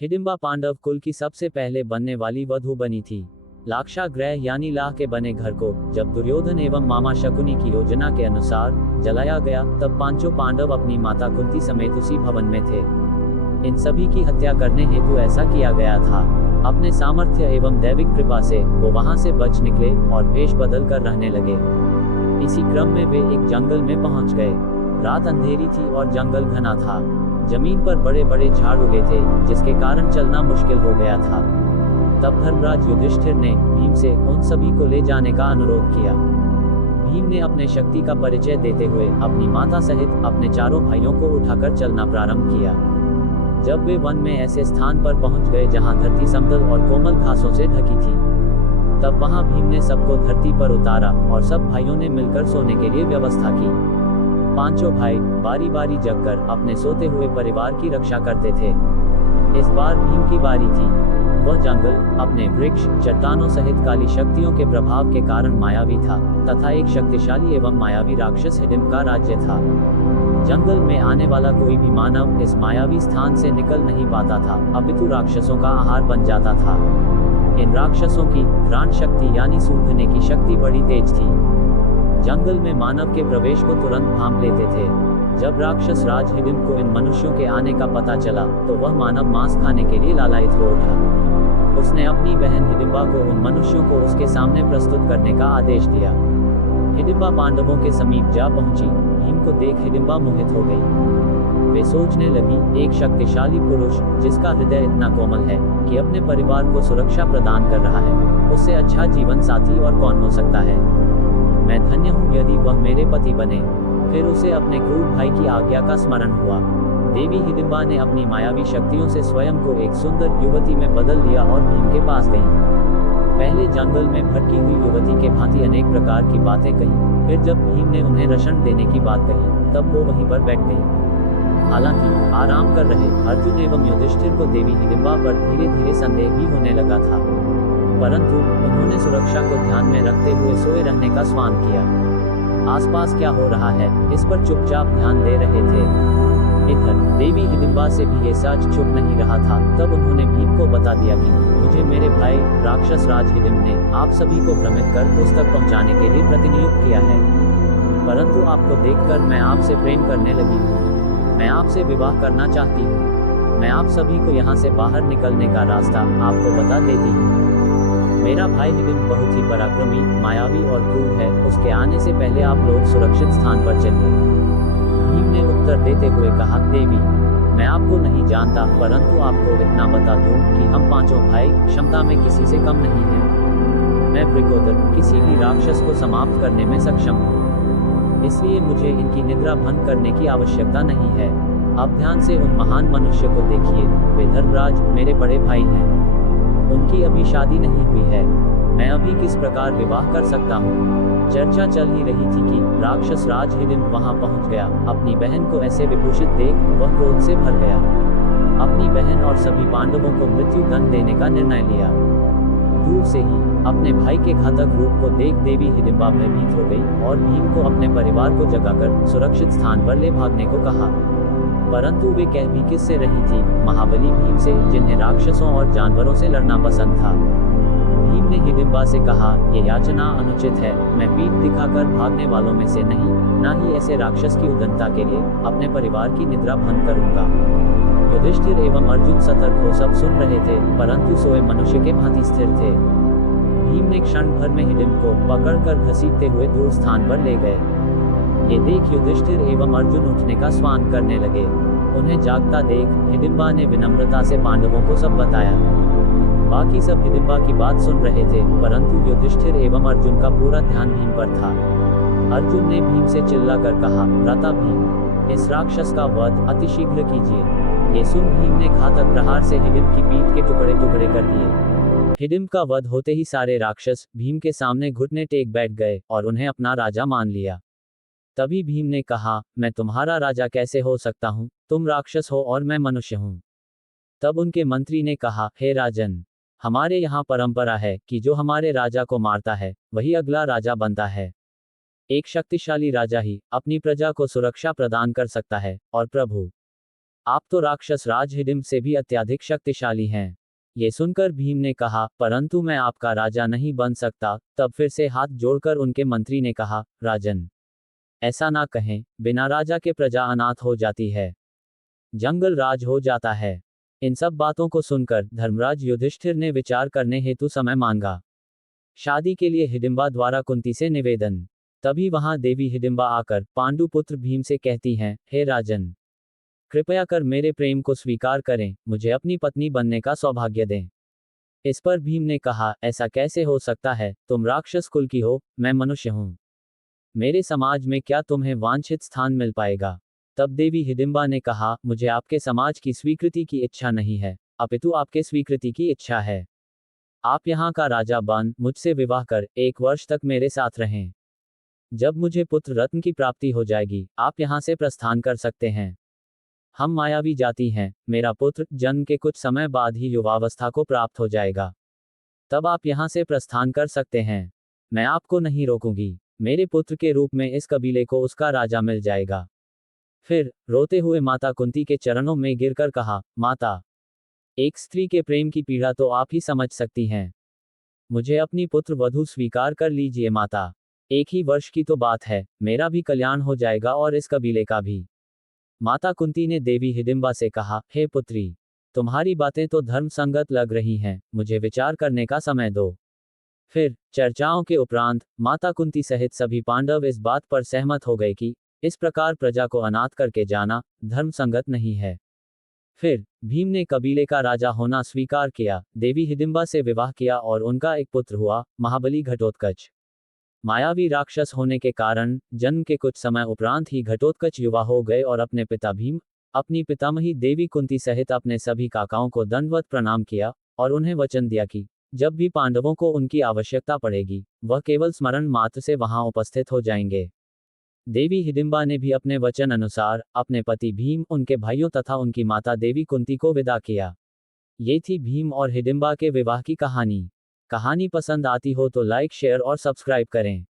हिडिंबा पांडव कुल की सबसे पहले बनने वाली वधू बनी थी। लाक्षागृह यानी लाह के बने घर को जब दुर्योधन एवं मामा शकुनी की योजना के अनुसार जलाया गया, तब पांचों पांडव अपनी माता कुंती समेत उसी भवन में थे। इन सभी की हत्या करने हेतु ऐसा किया गया था। अपने सामर्थ्य एवं दैविक कृपा से वो वहां से बच निकले और भेष बदल कर रहने लगे। इसी क्रम में वे एक जंगल में पहुंच गए। रात अंधेरी थी और जंगल घना था। जमीन पर बड़े बड़े झाड़ उगे थे, जिसके कारण चलना मुश्किल हो गया था। तब धर्मराज युधिष्ठिर ने भीम से उन सभी को ले जाने का अनुरोध किया। भीम ने अपने शक्ति का परिचय देते हुए अपनी माता सहित अपने चारों भाइयों को उठाकर चलना प्रारंभ किया। जब वे वन में ऐसे स्थान पर पहुंच गए जहां धरती समतल और कोमल घासों से ढकी थी, तब वहां भीम ने सबको धरती पर उतारा और सब भाइयों ने मिलकर सोने के लिए व्यवस्था की। पांचों भाई बारी बारी जगकर अपने सोते हुए परिवार की रक्षा करते थे। इस बार भीम की बारी थी। वह जंगल अपने वृक्ष, चट्टानों सहित काली शक्तियों के प्रभाव के कारण मायावी था तथा एक शक्तिशाली एवं मायावी राक्षस हिडिंब का राज्य था। जंगल में आने वाला कोई भी मानव इस मायावी स्थान से निकल नहीं पाता था, अपितु राक्षसों का आहार बन जाता था। इन राक्षसों की घ्राण शक्ति यानी सूंघने की शक्ति बड़ी तेज थी। जंगल में मानव के प्रवेश को तुरंत भांप लेते थे। जब राक्षस राज हिडिंब को इन मनुष्यों के आने का पता चला, तो वह मानव मांस खाने के लिए लालायित हो उठा। उसने अपनी बहन हिडिंबा को उन मनुष्यों को उसके सामने प्रस्तुत करने का आदेश दिया। हिडिंबा पांडवों के समीप जा पहुंची। भीम को देख हिडिंबा मोहित हो गई। वे सोचने लगी, एक शक्तिशाली पुरुष जिसका हृदय इतना कोमल है कि अपने परिवार को सुरक्षा प्रदान कर रहा है, उससे अच्छा जीवन साथी और कौन हो सकता है। मैं धन्य हूँ यदि वह मेरे पति बने। फिर उसे अपने क्रूर भाई की आज्ञा का स्मरण हुआ। देवी हिडिंबा ने अपनी मायावी शक्तियों से स्वयं को एक सुंदर युवती में बदल लिया और भीम के पास गई। पहले जंगल में भटकी हुई युवती के भांति अनेक प्रकार की बातें कही। फिर जब भीम ने उन्हें रक्षण देने की बात कही, तब वो वहीं पर बैठ गई। हालांकि आराम कर रहे अर्जुन एवं युधिष्ठिर को देवी हिडिंबा पर धीरे धीरे संदेह भी होने लगा था, परंतु उन्होंने सुरक्षा को ध्यान में रखते हुए सोए रहने का स्वान किया। आसपास क्या हो रहा है, इस पर चुपचाप ध्यान दे रहे थे। इधर देवी हिडिंबा से भी ये सच चुप नहीं रहा था। तब उन्होंने भीम को बता दिया कि मुझे मेरे भाई राक्षस राज हिडिंब ने आप सभी को भ्रमित कर उस तक पहुंचाने के लिए प्रतिनियुक्त किया है, परंतु आपको देखकर मैं आपसे प्रेम करने लगी हूँ। मैं आपसे विवाह करना चाहती हूँ। मैं आप सभी को यहाँ से बाहर निकलने का रास्ता आपको बता देती हूँ। मेरा भाई हिडिंब बहुत ही पराक्रमी, मायावी और क्रूर है। उसके आने से पहले आप लोग सुरक्षित स्थान पर चलिए। भीम ने उत्तर देते हुए कहा, देवी मैं आपको नहीं जानता, परंतु आपको इतना बता दूं कि हम पांचों भाई क्षमता में किसी से कम नहीं हैं। मैं वृकोदर किसी भी राक्षस को समाप्त करने में सक्षम हूँ, इसलिए मुझे इनकी निद्रा भंग करने की आवश्यकता नहीं है। अब ध्यान से उन महान मनुष्य को देखिए। वे धर्मराज मेरे बड़े भाई हैं। उनकी अभी शादी नहीं हुई है। मैं अभी किस प्रकार विवाह कर सकता हूँ। चर्चा चल ही रही थी कि राक्षस राज हिडिंब वहां पहुंच गया। अपनी बहन को ऐसे विभूषित देख वह क्रोध से भर गया। अपनी बहन और सभी पांडवों को मृत्यु दंड देने का निर्णय लिया। दूर से ही अपने भाई के घातक रूप को देख देवी हिडिंबा भयभीत हो गई और भीम को अपने परिवार को जगाकर सुरक्षित स्थान पर ले भागने को कहा। परंतु वे कह भी किससे रही थी, महाबली भीम से, जिन्हें राक्षसों और जानवरों से लड़ना पसंद था। भीम ने हिडिंबा से कहा, ये याचना अनुचित है। मैं पीठ दिखाकर भागने वालों में से नहीं, ना ही ऐसे राक्षस की उदंता के लिए अपने परिवार की निद्रा भंग करूंगा। युधिष्ठिर एवं अर्जुन सतर्क हो सब सुन रहे थे, परंतु सोए मनुष्य के भांति स्थिर थे। भीम ने क्षण भर में हिडिंब को पकड़कर घसीटते हुए दूर स्थान पर ले गए। ये देख युधिष्ठिर एवं अर्जुन उठने का स्वान करने लगे। उन्हें जागता देख हिडिंबा ने विनम्रता से पांडवों को सब बताया। बाकी सब हिडिंबा की बात सुन रहे थे, परंतु युधिष्ठिर एवं अर्जुन का पूरा ध्यान भीम पर था। अर्जुन ने भीम से चिल्लाकर कहा, भ्राता भीम, इस राक्षस का वध अतिशीघ्र कीजिए। ये सुन भीम ने घातक प्रहार से हिडिंब की पीठ के टुकड़े टुकड़े कर दिए। हिडिंब का वध होते ही सारे राक्षस भीम के सामने घुटने टेक बैठ गए और उन्हें अपना राजा मान लिया। तभी भीम ने कहा, मैं तुम्हारा राजा कैसे हो सकता हूँ, तुम राक्षस हो और मैं मनुष्य हूँ। तब उनके मंत्री ने कहा, हे राजन, हमारे यहाँ परंपरा है कि जो हमारे राजा को मारता है वही अगला राजा बनता है। एक शक्तिशाली राजा ही अपनी प्रजा को सुरक्षा प्रदान कर सकता है और प्रभु आप तो राक्षस राज हिडिंब से भी अत्यधिक शक्तिशाली हैं। ये सुनकर भीम ने कहा, परंतु मैं आपका राजा नहीं बन सकता। तब फिर से हाथ जोड़कर उनके मंत्री ने कहा, राजन, ऐसा ना कहें, बिना राजा के प्रजा अनाथ हो जाती है, जंगल राज हो जाता है। इन सब बातों को सुनकर धर्मराज युधिष्ठिर ने विचार करने हेतु समय मांगा। शादी के लिए हिडिंबा द्वारा कुंती से निवेदन। तभी वहां देवी हिडिंबा आकर पांडु पुत्र भीम से कहती हैं, हे राजन, कृपया कर मेरे प्रेम को स्वीकार करें, मुझे अपनी पत्नी बनने का सौभाग्य दें। इस पर भीम ने कहा, ऐसा कैसे हो सकता है, तुम राक्षस कुल की हो, मैं मनुष्य हूं। मेरे समाज में क्या तुम्हें वांछित स्थान मिल पाएगा। तब देवी हिडिंबा ने कहा, मुझे आपके समाज की स्वीकृति की इच्छा नहीं है, अपितु आपके स्वीकृति की इच्छा है। आप यहाँ का राजा बन मुझसे विवाह कर 1 वर्ष तक मेरे साथ रहें। जब मुझे पुत्र रत्न की प्राप्ति हो जाएगी, आप यहाँ से प्रस्थान कर सकते हैं। हम मायावी जाति हैं, मेरा पुत्र जन्म के कुछ समय बाद ही युवावस्था को प्राप्त हो जाएगा। तब आप यहाँ से प्रस्थान कर सकते हैं, मैं आपको नहीं रोकूंगी। मेरे पुत्र के रूप में इस कबीले को उसका राजा मिल जाएगा। फिर रोते हुए माता कुंती के चरणों में गिरकर कहा, माता, एक स्त्री के प्रेम की पीड़ा तो आप ही समझ सकती हैं। मुझे अपनी पुत्र वधू स्वीकार कर लीजिए माता। 1 ही वर्ष की तो बात है, मेरा भी कल्याण हो जाएगा और इस कबीले का भी। माता कुंती ने देवी हिडिंबा से कहा, हे पुत्री, तुम्हारी बातें तो धर्म संगत लग रही हैं, मुझे विचार करने का समय दो। फिर चर्चाओं के उपरांत माता कुंती सहित सभी पांडव इस बात पर सहमत हो गए कि इस प्रकार प्रजा को अनाथ करके जाना धर्म संगत नहीं है। फिर भीम ने कबीले का राजा होना स्वीकार किया, देवी हिडिंबा से विवाह किया और उनका एक पुत्र हुआ, महाबली घटोत्कच। मायावी राक्षस होने के कारण जन्म के कुछ समय उपरांत ही घटोत्कच युवा हो गए और अपने पिता भीम, अपनी पितामही देवी कुंती सहित अपने सभी काकाओं को दंडवत प्रणाम किया और उन्हें वचन दिया कि जब भी पांडवों को उनकी आवश्यकता पड़ेगी, वह केवल स्मरण मात्र से वहां उपस्थित हो जाएंगे। देवी हिडिंबा ने भी अपने वचन अनुसार अपने पति भीम, उनके भाइयों तथा उनकी माता देवी कुंती को विदा किया। ये थी भीम और हिडिंबा के विवाह की कहानी। कहानी पसंद आती हो तो लाइक, शेयर और सब्सक्राइब करें।